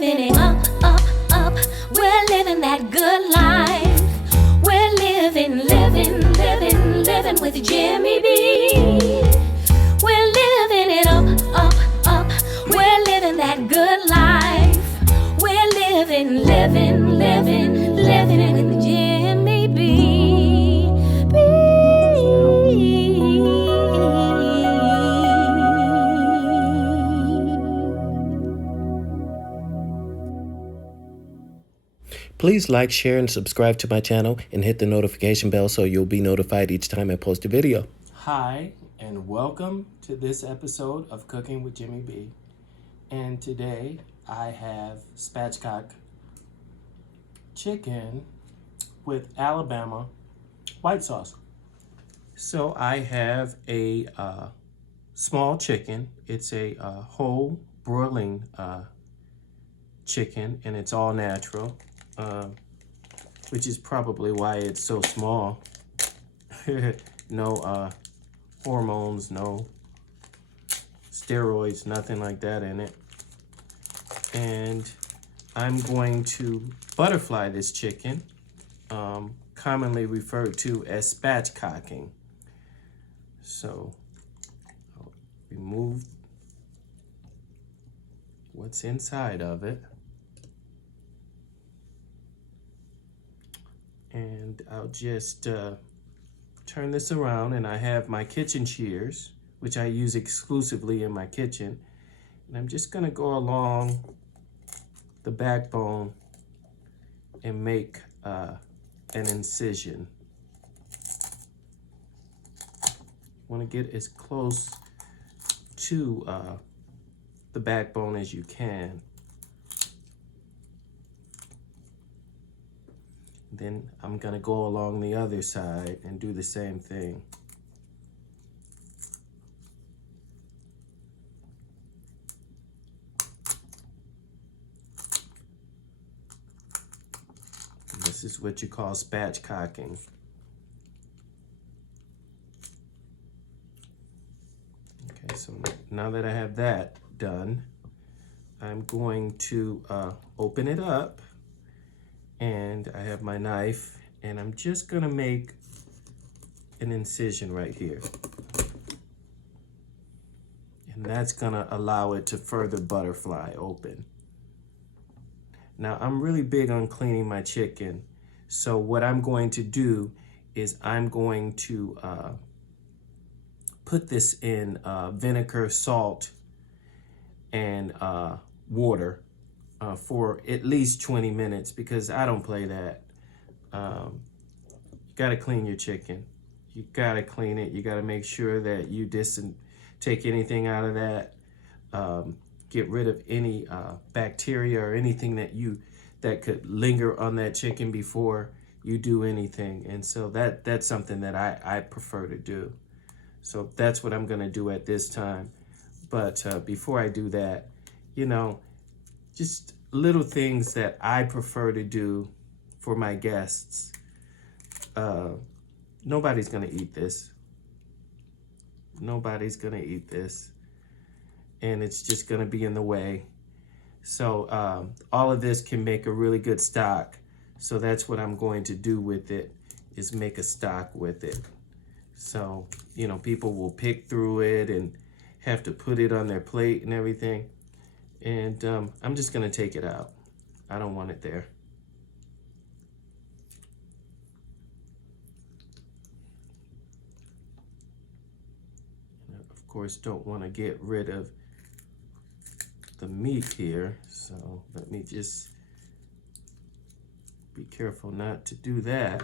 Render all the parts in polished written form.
living it up, up, up. We're living that good life. We're living with Jimmy B. We're living it up, up, up. We're living that good life. We're living with Jimmy B. Please like, share, and subscribe to my channel and hit the notification bell so you'll be notified each time I post a video. Hi, and welcome to this episode of Cooking with Jimmy B. And today I have spatchcock chicken with Alabama white sauce. So I have a small chicken. It's a whole broiling chicken, and it's all natural. Which is probably why it's so small. No hormones, no steroids, nothing like that in it. And I'm going to butterfly this chicken, commonly referred to as spatchcocking. So I'll remove what's inside of it. And I'll just turn this around, and I have my kitchen shears, which I use exclusively in my kitchen. And I'm just gonna go along the backbone and make an incision. Want to get as close to the backbone as you can. Then I'm gonna go along the other side and do the same thing. This is what you call spatchcocking. Okay, so now that I have that done, I'm going to open it up. And I have my knife, and I'm just gonna make an incision right here. And that's gonna allow it to further butterfly open. Now, I'm really big on cleaning my chicken. So what I'm going to do is I'm going to put this in vinegar, salt, and water. For at least 20 minutes, because I don't play that. You gotta clean your chicken. You gotta clean it. You gotta make sure that you take anything out of that. Get rid of any bacteria or anything that could linger on that chicken before you do anything. And so that's something that I prefer to do. So that's what I'm gonna do at this time. But before I do that, just little things that I prefer to do for my guests. Nobody's gonna eat this. Nobody's gonna eat this. And it's just gonna be in the way. So all of this can make a really good stock. So that's what I'm going to do with it, is make a stock with it. So, people will pick through it and have to put it on their plate and everything. And I'm just gonna take it out. I don't want it there. And I, of course, don't want to get rid of the meat here. So let me just be careful not to do that.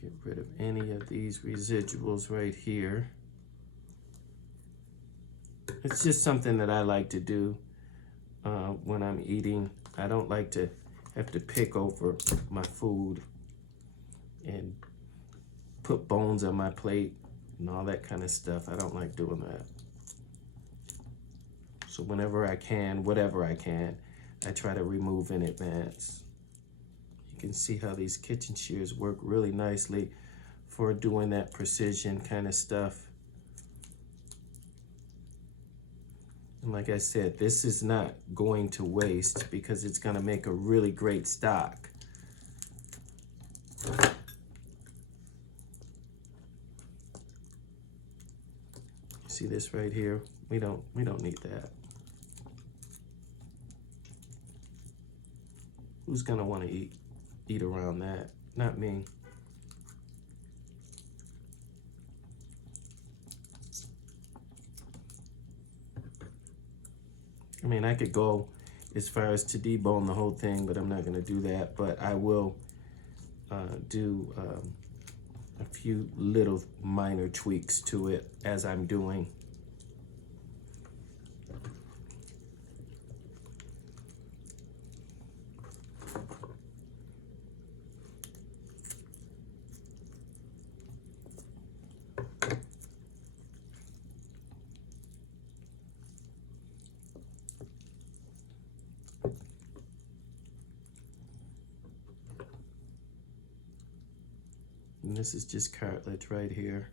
Get rid of any of these residuals right here. It's just something that I like to do when I'm eating. I don't like to have to pick over my food and put bones on my plate and all that kind of stuff. I don't like doing that. So whenever I can, whatever I can, I try to remove in advance. You can see how these kitchen shears work really nicely for doing that precision kind of stuff. Like I said, this is not going to waste because it's going to make a really great stock. See this right here? We don't need that. Who's going to want to eat around that? Not me. I mean, I could go as far as to debone the whole thing, but I'm not going to do that. But I will do a few little minor tweaks to it as I'm doing. And this is just cartilage right here.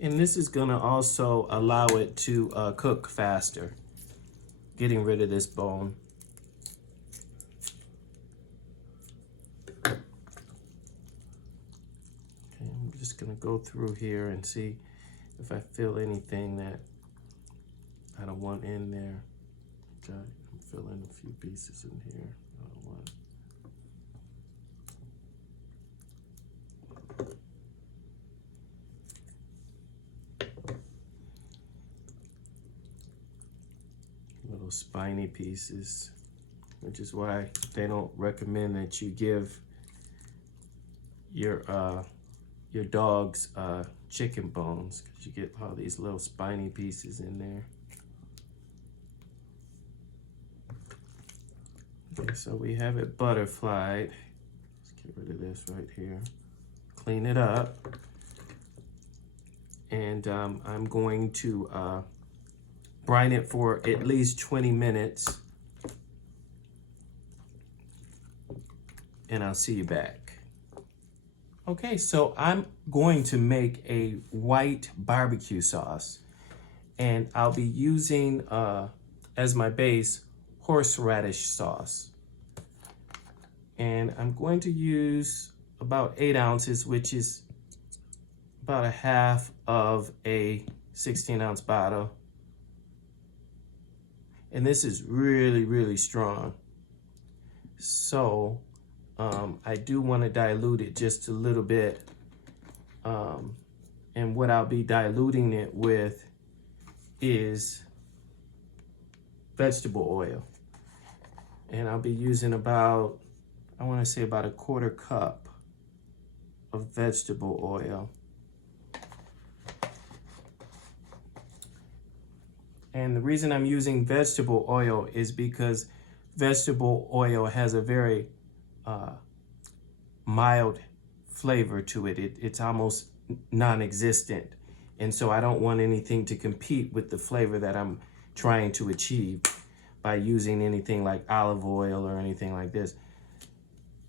And this is going to also allow it to cook faster, getting rid of this bone. Okay, I'm just going to go through here and see if I feel anything that I don't want in there. Okay, I'm filling a few pieces in here. I don't want. Little spiny pieces, which is why they don't recommend that you give your dogs chicken bones, because you get all these little spiny pieces in there. Okay, so we have it butterflied. Let's get rid of this right here. Clean it up. And I'm going to brine it for at least 20 minutes. And I'll see you back. Okay, so I'm going to make a white barbecue sauce. And I'll be using, as my base, horseradish sauce. And I'm going to use about 8 ounces, which is about a half of a 16-ounce bottle. And this is really, really strong. So I do want to dilute it just a little bit. And what I'll be diluting it with is vegetable oil. And I'll be using about, I want to say about a 1/4 cup of vegetable oil. And the reason I'm using vegetable oil is because vegetable oil has a very mild flavor to it. It's almost non-existent. And so I don't want anything to compete with the flavor that I'm trying to achieve by using anything like olive oil or anything like this.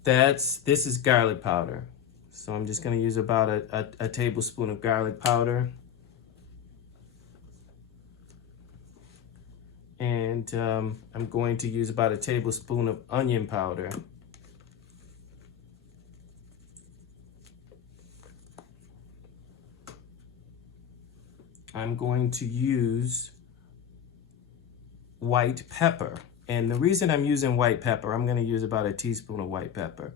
This is garlic powder. So I'm just going to use about a tablespoon of garlic powder. And I'm going to use about a tablespoon of onion powder. I'm going to use white pepper. And the reason I'm using white pepper, I'm going to use about a teaspoon of white pepper.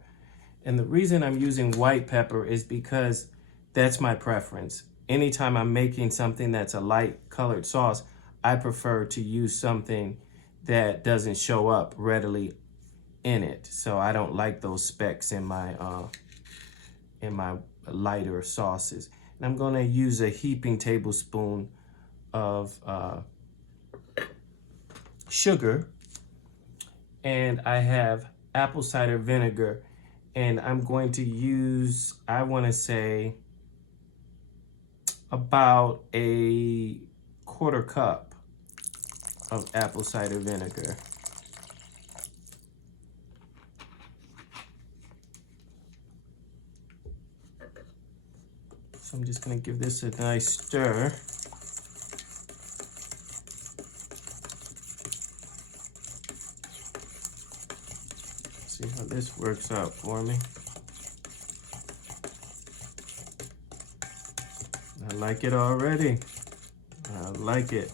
And the reason I'm using white pepper is because that's my preference. Anytime I'm making something that's a light colored sauce, I prefer to use something that doesn't show up readily in it. So I don't like those specks in my lighter sauces. And I'm gonna use a heaping tablespoon of sugar, and I have apple cider vinegar, and I'm going to use, I want to say, about a quarter cup of apple cider vinegar. So I'm just going to give this a nice stir. See how this works out for me. I like it already. I like it.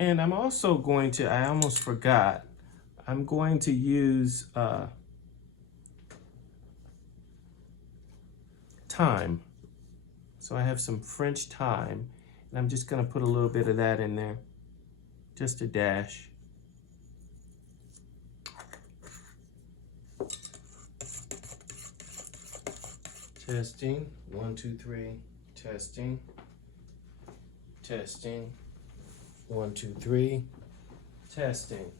And I'm also going to, I almost forgot, I'm going to use thyme. So I have some French thyme, and I'm just gonna put a little bit of that in there, just a dash. Testing, 1, 2, 3, testing, testing, 1, 2, 3, testing,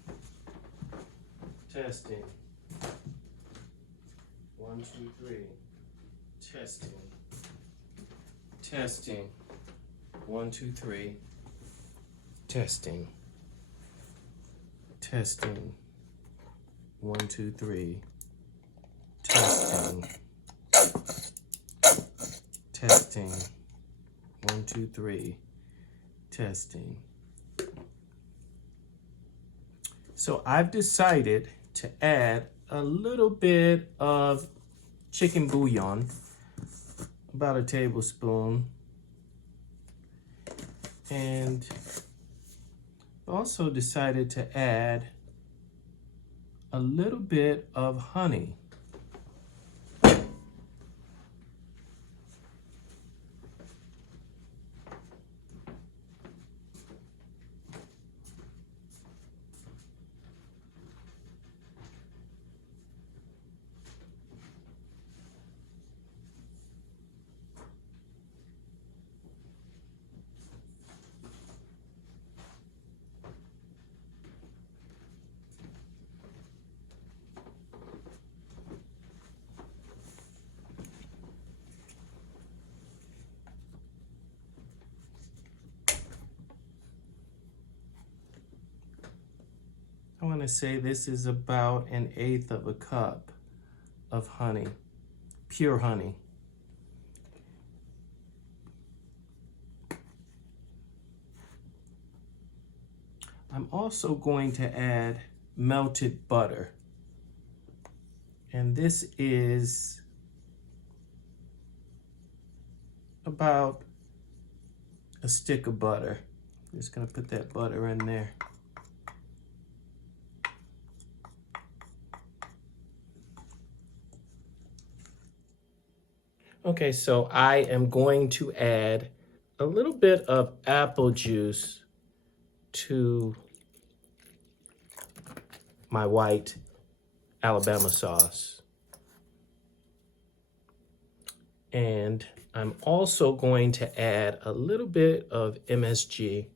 testing, 1, 2, 3, testing, testing, 1, 2, 3, testing, testing, 1, 2, 3, testing, testing, 1, 2, 3, testing. So I've decided to add a little bit of chicken bouillon, about a tablespoon, and also decided to add a little bit of honey. I want to say this is about 1/8 of a cup of honey, pure honey. I'm also going to add melted butter. And this is about a stick of butter. I'm just going to put that butter in there. Okay, so I am going to add a little bit of apple juice to my white Alabama sauce. And I'm also going to add a little bit of MSG.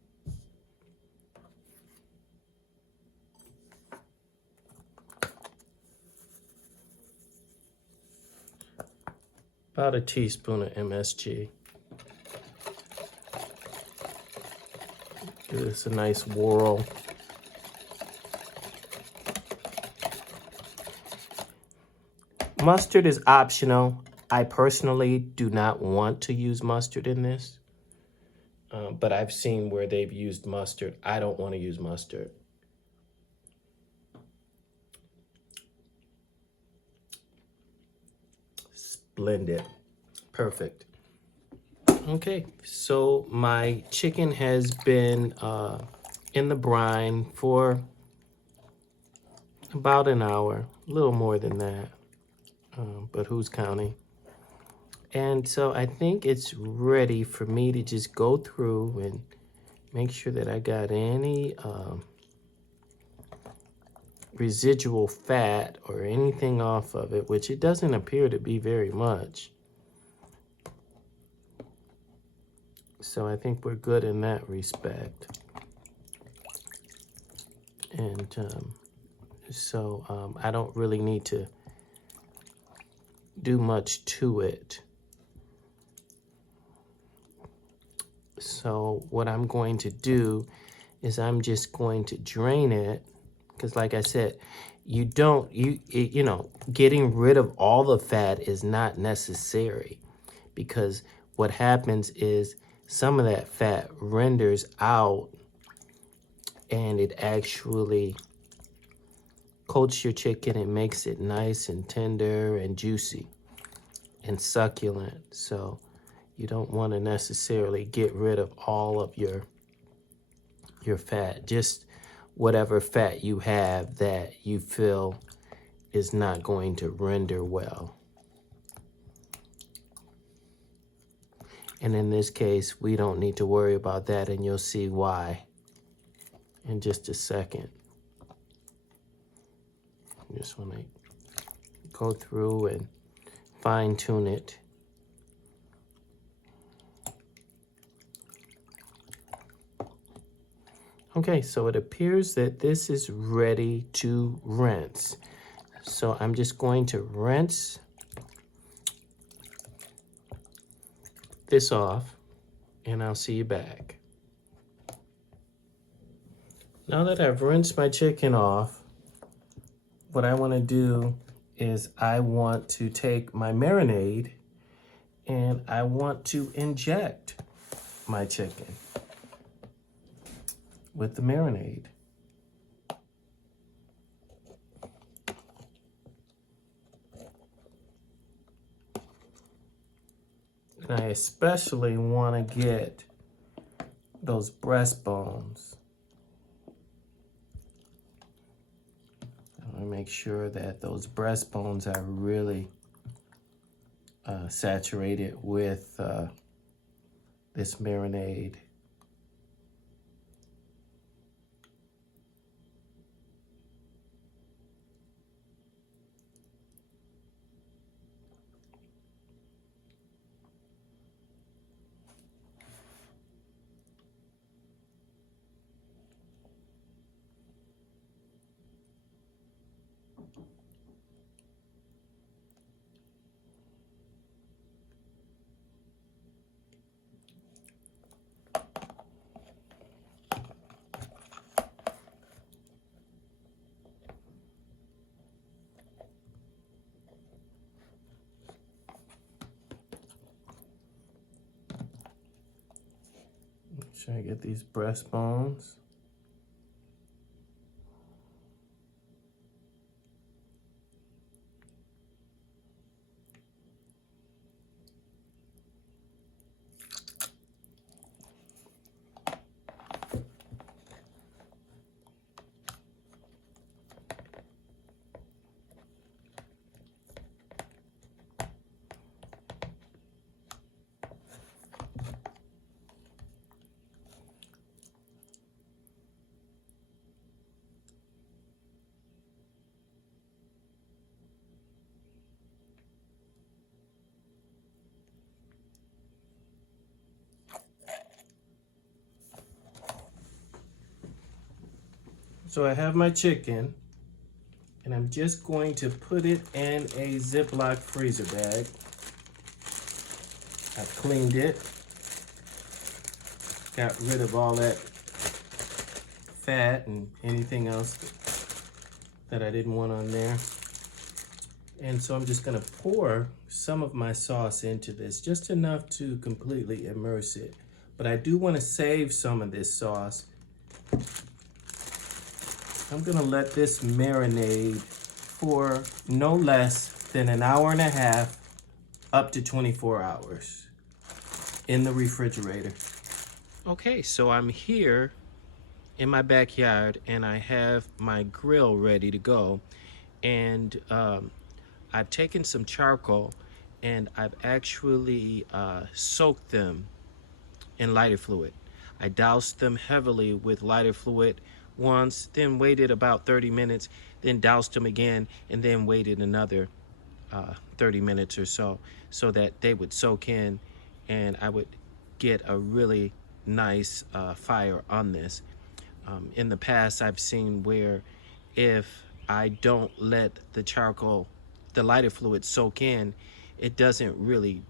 About a teaspoon of MSG. Give this a nice whirl. Mustard is optional. I personally do not want to use mustard in this, but I've seen where they've used mustard. I don't want to use mustard. Splendid. Perfect. Okay, so my chicken has been in the brine for about an hour, a little more than that, but who's counting? And so I think it's ready for me to just go through and make sure that I got any residual fat or anything off of it, which it doesn't appear to be very much. So I think we're good in that respect. And I don't really need to do much to it. So what I'm going to do is I'm just going to drain it, because like I said, you know, getting rid of all the fat is not necessary, because what happens is some of that fat renders out and it actually coats your chicken and makes it nice and tender and juicy and succulent. So you don't want to necessarily get rid of all of your fat, just whatever fat you have that you feel is not going to render well. And in this case, we don't need to worry about that, and you'll see why in just a second. I just want to go through and fine tune it. Okay, so it appears that this is ready to rinse. So I'm just going to rinse this off, and I'll see you back. Now that I've rinsed my chicken off, what I want to do is I want to take my marinade and I want to inject my chicken with the marinade. And I especially want to get those breastbones. I want to make sure that those breastbones are really saturated with this marinade. Make sure I get these breastbones. So I have my chicken, and I'm just going to put it in a Ziploc freezer bag. I've cleaned it, got rid of all that fat and anything else that I didn't want on there. And so I'm just gonna pour some of my sauce into this, just enough to completely immerse it. But I do wanna save some of this sauce. I'm gonna let this marinate for no less than an hour and a half, up to 24 hours in the refrigerator. Okay, so I'm here in my backyard and I have my grill ready to go. And I've taken some charcoal and I've actually soaked them in lighter fluid. I doused them heavily with lighter fluid once, then waited about 30 minutes, then doused them again, and then waited another 30 minutes or so that they would soak in and I would get a really nice fire on this. In the past, I've seen where if I don't let the lighter fluid soak in, it doesn't really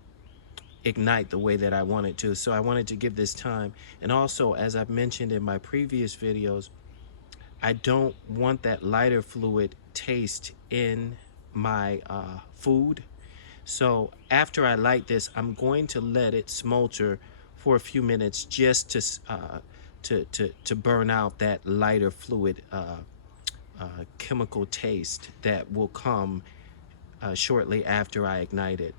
ignite the way that I want it to. So I wanted to give this time. And also, as I've mentioned in my previous videos, I don't want that lighter fluid taste in my food. So after I light this, I'm going to let it smolder for a few minutes just to burn out that lighter fluid chemical taste that will come shortly after I ignite it.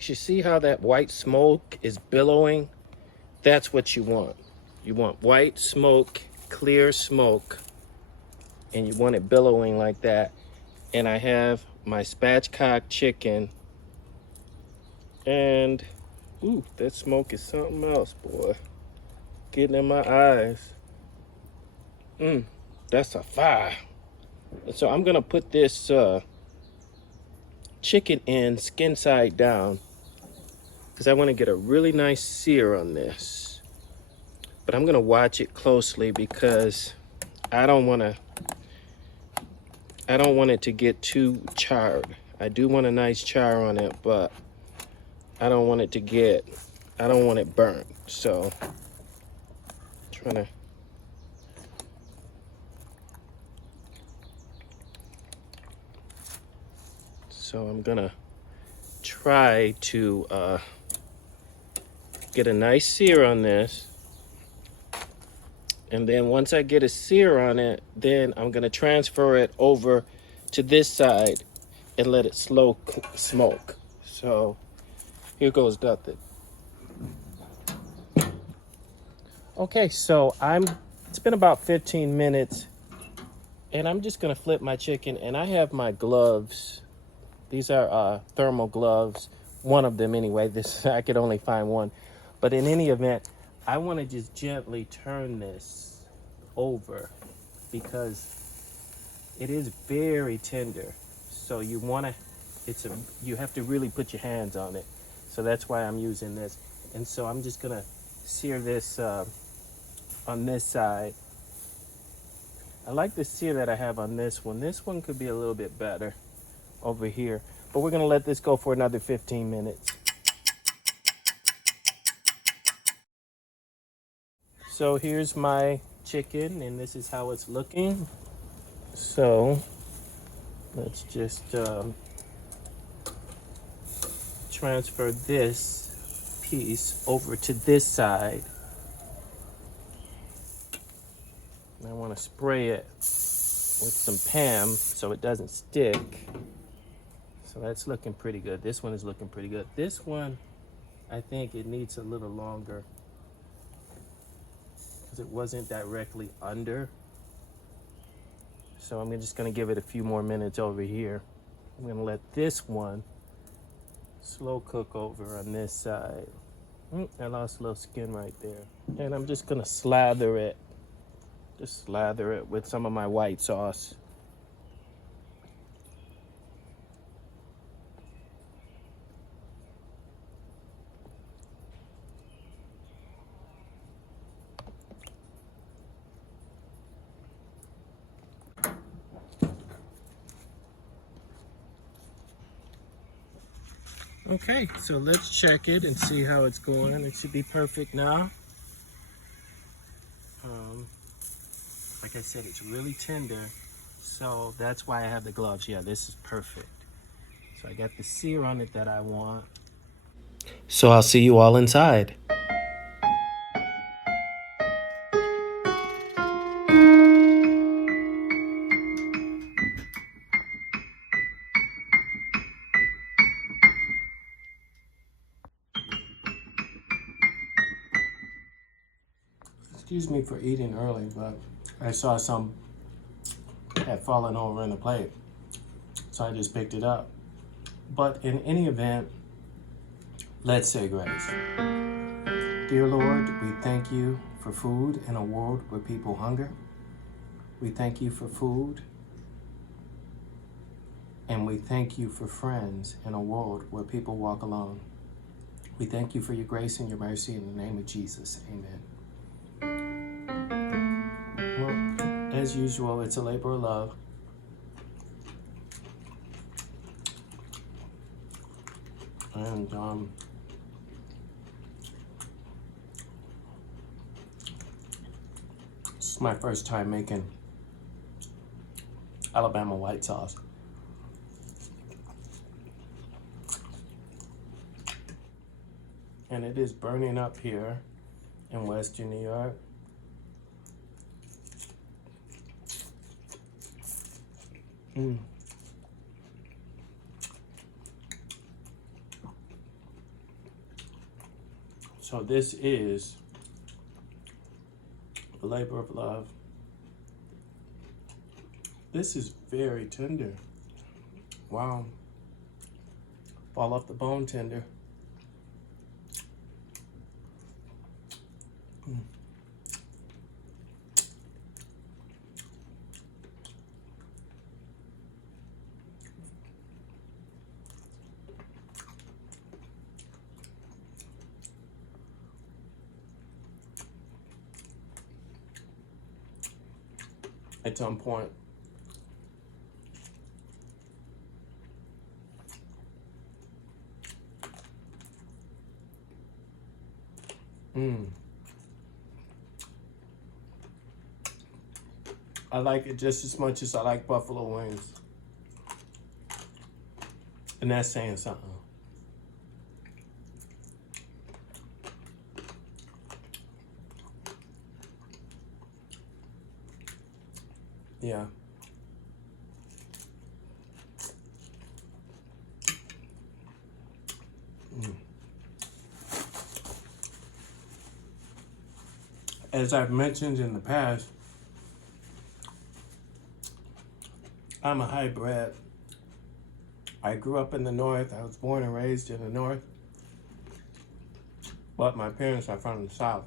You see how that white smoke is billowing? That's what you want. You want white smoke, clear smoke, and you want it billowing like that. And I have my spatchcock chicken, and ooh, that smoke is something else, boy. Getting in my eyes. That's a fire. So I'm gonna put this chicken in skin side down because I want to get a really nice sear on this. But I'm gonna watch it closely because I don't want it to get too charred. I do want a nice char on it, but I don't want it burnt. So trying to I'm gonna try to get a nice sear on this. And then once I get a sear on it, then I'm gonna transfer it over to this side and let it slow smoke. So here goes nothing. Okay, so it's been about 15 minutes and I'm just gonna flip my chicken, and I have my gloves. These are thermal gloves, one of them anyway. I could only find one. But in any event, I wanna just gently turn this over because it is very tender. So you have to really put your hands on it. So that's why I'm using this. And so I'm just gonna sear this on this side. I like the sear that I have on this one. This one could be a little bit better over here. But we're gonna let this go for another 15 minutes. So here's my chicken, and this is how it's looking. So let's just transfer this piece over to this side. And I want to spray it with some Pam so it doesn't stick. So that's looking pretty good. This one is looking pretty good. This one, I think it needs a little longer because it wasn't directly under. So I'm just gonna give it a few more minutes over here. I'm gonna let this one slow cook over on this side. I lost a little skin right there. And I'm just gonna slather it with some of my white sauce. Okay, so let's check it and see how it's going. It should be perfect now. Like I said, it's really tender, so that's why I have the gloves. Yeah, this is perfect. So I got the sear on it that I want. So I'll see you all inside. Excuse me for eating early, but I saw some had fallen over in the plate. So I just picked it up. But in any event, let's say grace. Dear Lord, we thank you for food in a world where people hunger. We thank you for food. And we thank you for friends in a world where people walk alone. We thank you for your grace and your mercy in the name of Jesus. Amen. Well, as usual, it's a labor of love. And this is my first time making Alabama white sauce. And it is burning up here in Western New York. So this is a labor of love. This is very tender. Wow. Fall off the bone tender. At some point, I like it just as much as I like buffalo wings. And that's saying something. Yeah. As I've mentioned in the past, I'm a hybrid. I grew up in the North. I was born and raised in the North. But my parents are from the South,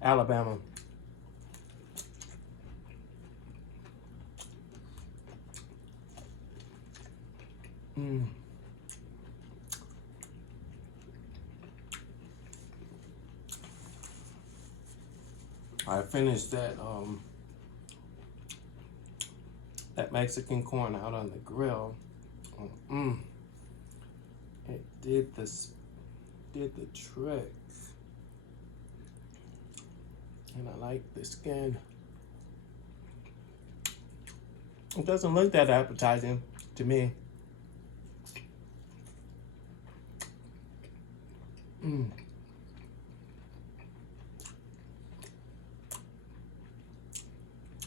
Alabama. I finished that Mexican corn out on the grill. It did the trick, and I like the skin. It doesn't look that appetizing to me.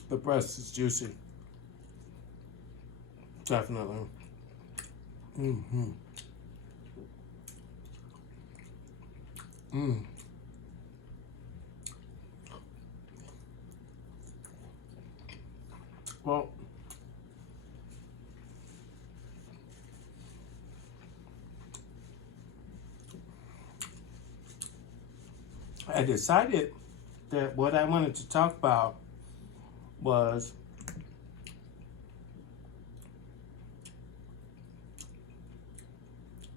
The breast is juicy. Definitely. Well, I decided that what I wanted to talk about was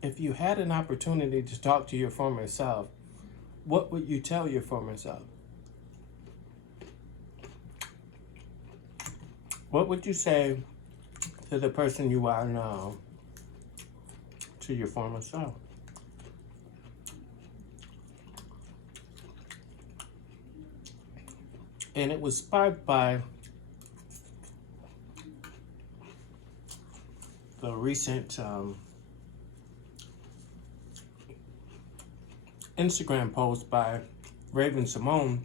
if you had an opportunity to talk to your former self, what would you tell your former self? What would you say to the person you are now to your former self? And it was sparked by the recent Instagram post by Raven Simone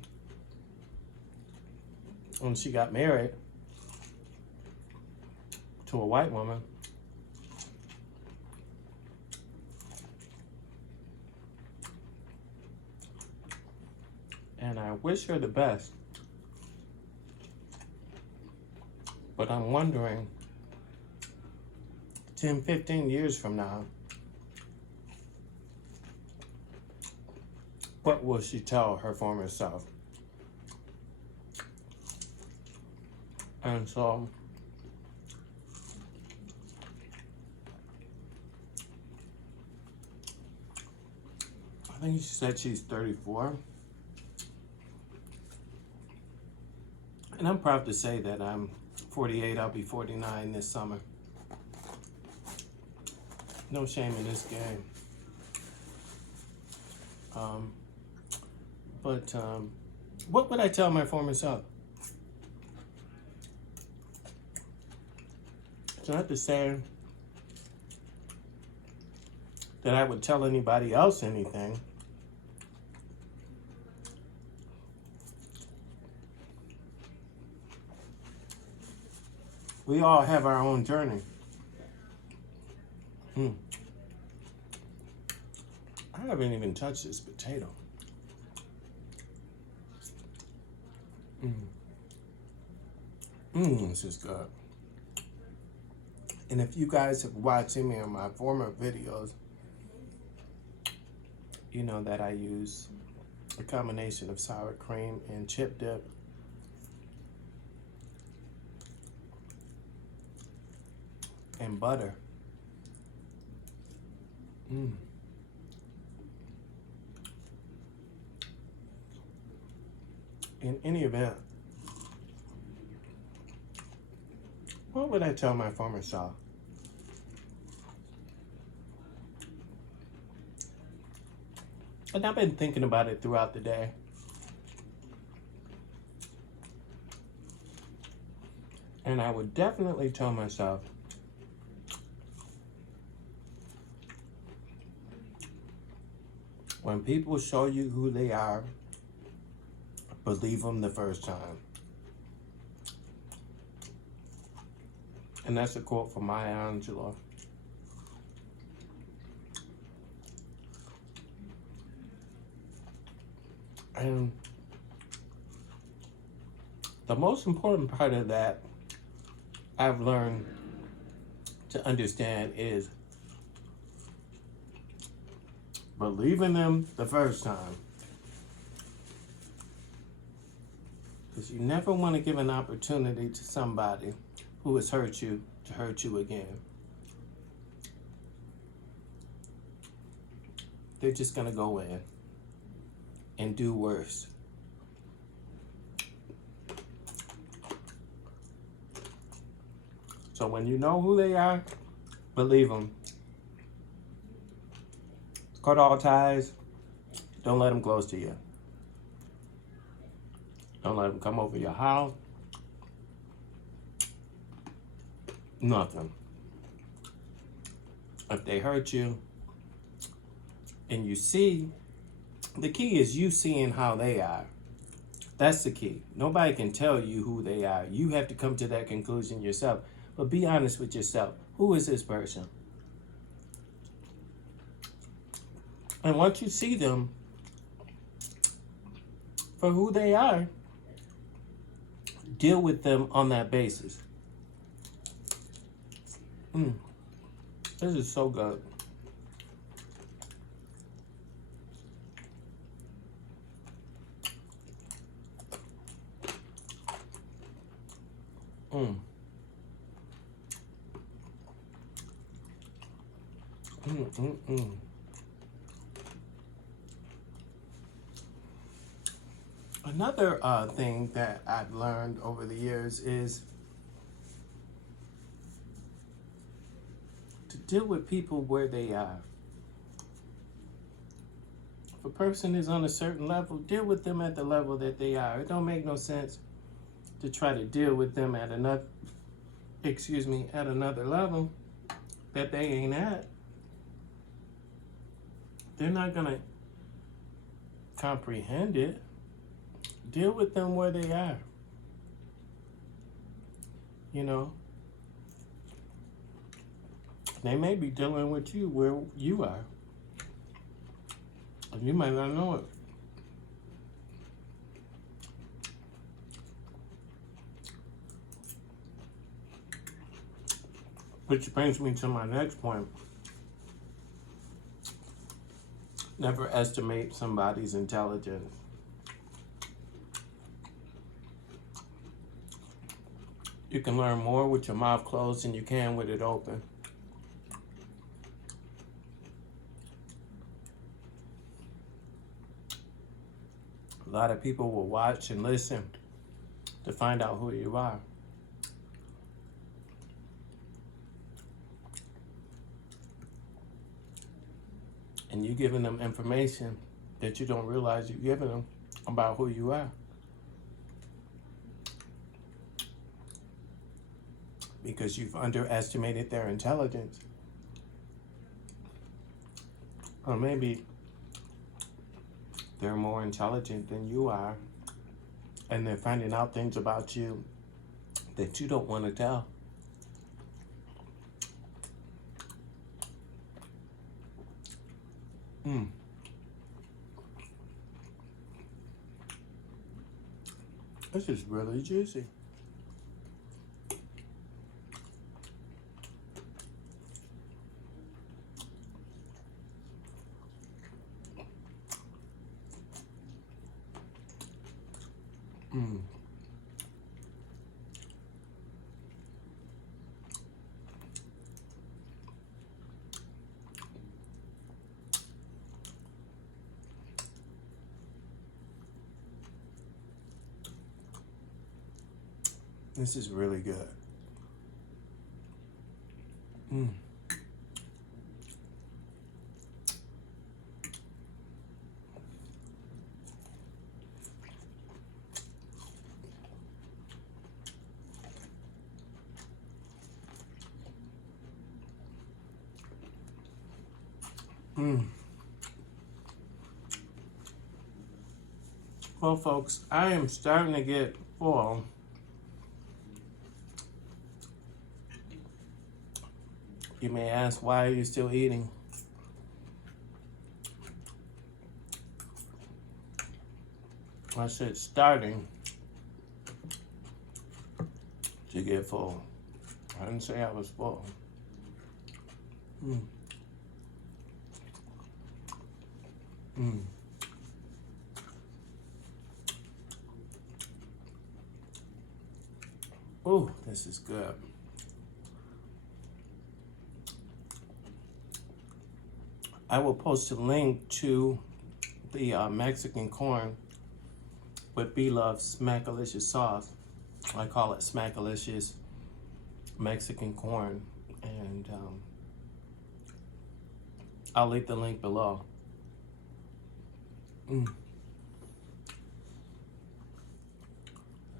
when she got married to a white woman. And I wish her the best. But I'm wondering 10, 15 years from now, what will she tell her former self? And so, I think she said she's 34. And I'm proud to say that I'm 48. I'll be 49 this summer. No shame in this game. But what would I tell my former self? It's not to say that I would tell anybody else anything. We all have our own journey. I haven't even touched this potato. This is good. And if you guys have watched any of my former videos, you know that I use a combination of sour cream and chip dip. And butter. In any event, what would I tell my former self? And I've been thinking about it throughout the day. And I would definitely tell myself, when people show you who they are, believe them the first time. And that's a quote from Maya Angelou. And the most important part of that I've learned to understand is believing them the first time. Because you never want to give an opportunity to somebody who has hurt you to hurt you again. They're just going to go in and do worse. So when you know who they are, believe them. Cut all ties. Don't let them close to you. Don't let them come over your house. Nothing. If they hurt you and you see, the key is you seeing how they are. That's the key. Nobody can tell you who they are. You have to come to that conclusion yourself. But be honest with yourself. Who is this person? And once you see them for who they are, deal with them on that basis. This is so good. Another thing that I've learned over the years is to deal with people where they are. If a person is on a certain level, deal with them at the level that they are. It don't make no sense to try to deal with them at another level that they ain't at. They're not gonna comprehend it. Deal with them where they are. You know, they may be dealing with you where you are. And you might not know it. Which brings me to my next point. Never estimate somebody's intelligence. You can learn more with your mouth closed than you can with it open. A lot of people will watch and listen to find out who you are. And you giving them information that you don't realize you're giving them about who you are. Because you've underestimated their intelligence. Or maybe they're more intelligent than you are, and they're finding out things about you that you don't want to tell. This is really juicy. This is really good. Well, folks, I am starting to get full. You may ask, why are you still eating? I said starting to get full. I didn't say I was full. Oh, this is good. I will post a link to the Mexican corn with B-Love's Smackalicious sauce. I call it Smackalicious Mexican corn, and I'll leave the link below.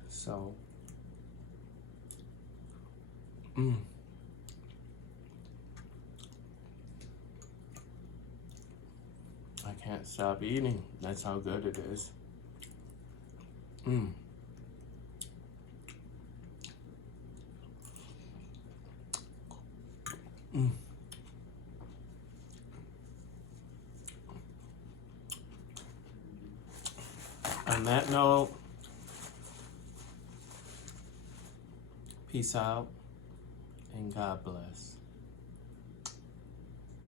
So, I can't stop eating. That's how good it is. On that note, peace out and God bless.